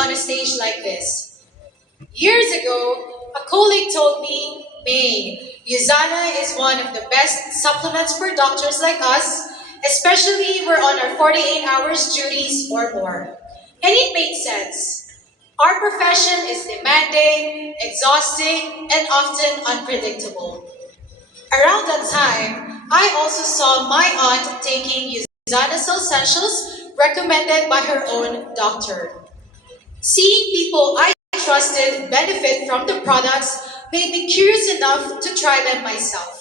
on a stage like this. Years ago, a colleague told me, May, Usana is one of the best supplements for doctors like us, especially we're on our 48 hours duties or more. And it made sense. Our profession is demanding, exhausting, and often unpredictable. Around that time, I also saw my aunt taking Usana Essentials recommended by her own doctor. Seeing people I trusted benefit from the products made me curious enough to try them myself.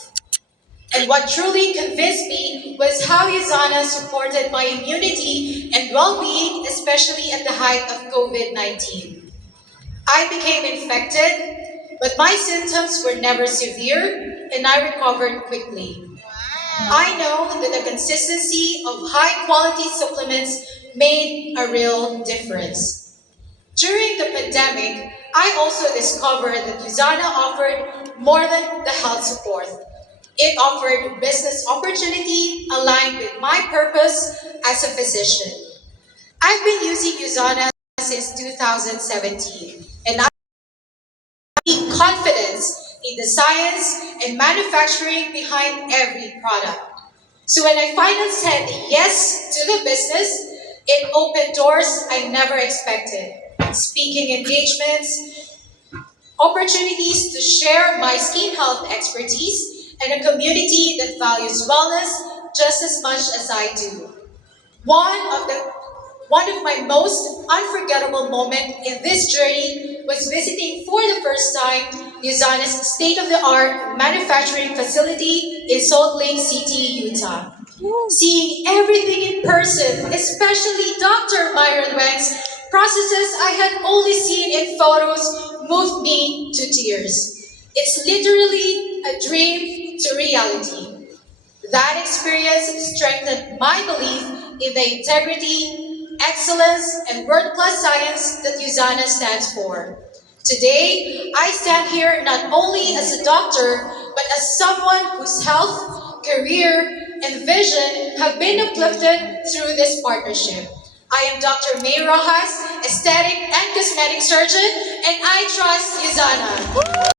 And what truly convinced me was how Usana supported my immunity and well-being, especially at the height of COVID-19. I became infected, but my symptoms were never severe and I recovered quickly. I know that the consistency of high quality supplements made a real difference. During the pandemic, I also discovered that Usana offered more than the health support. It offered business opportunity aligned with my purpose as a physician. I've been using Usana since 2017, and confidence in the science and manufacturing behind every product. So when I finally said yes to the business, it opened doors I never expected. Speaking engagements, opportunities to share my skin health expertise, and a community that values wellness just as much as I do. One of the one of my most unforgettable moments in this journey was visiting for the first time Usana's state-of-the-art manufacturing facility in Salt Lake City, Utah. Seeing everything in person, especially Dr. Myron Wang's processes I had only seen in photos, moved me to tears. It's literally a dream to reality. That experience strengthened my belief in the integrity, excellence, and world-class science that Usana stands for. Today, I stand here not only as a doctor, but as someone whose health, career, and vision have been uplifted through this partnership. I am Dr. May Rojas, aesthetic and cosmetic surgeon, and I trust Usana.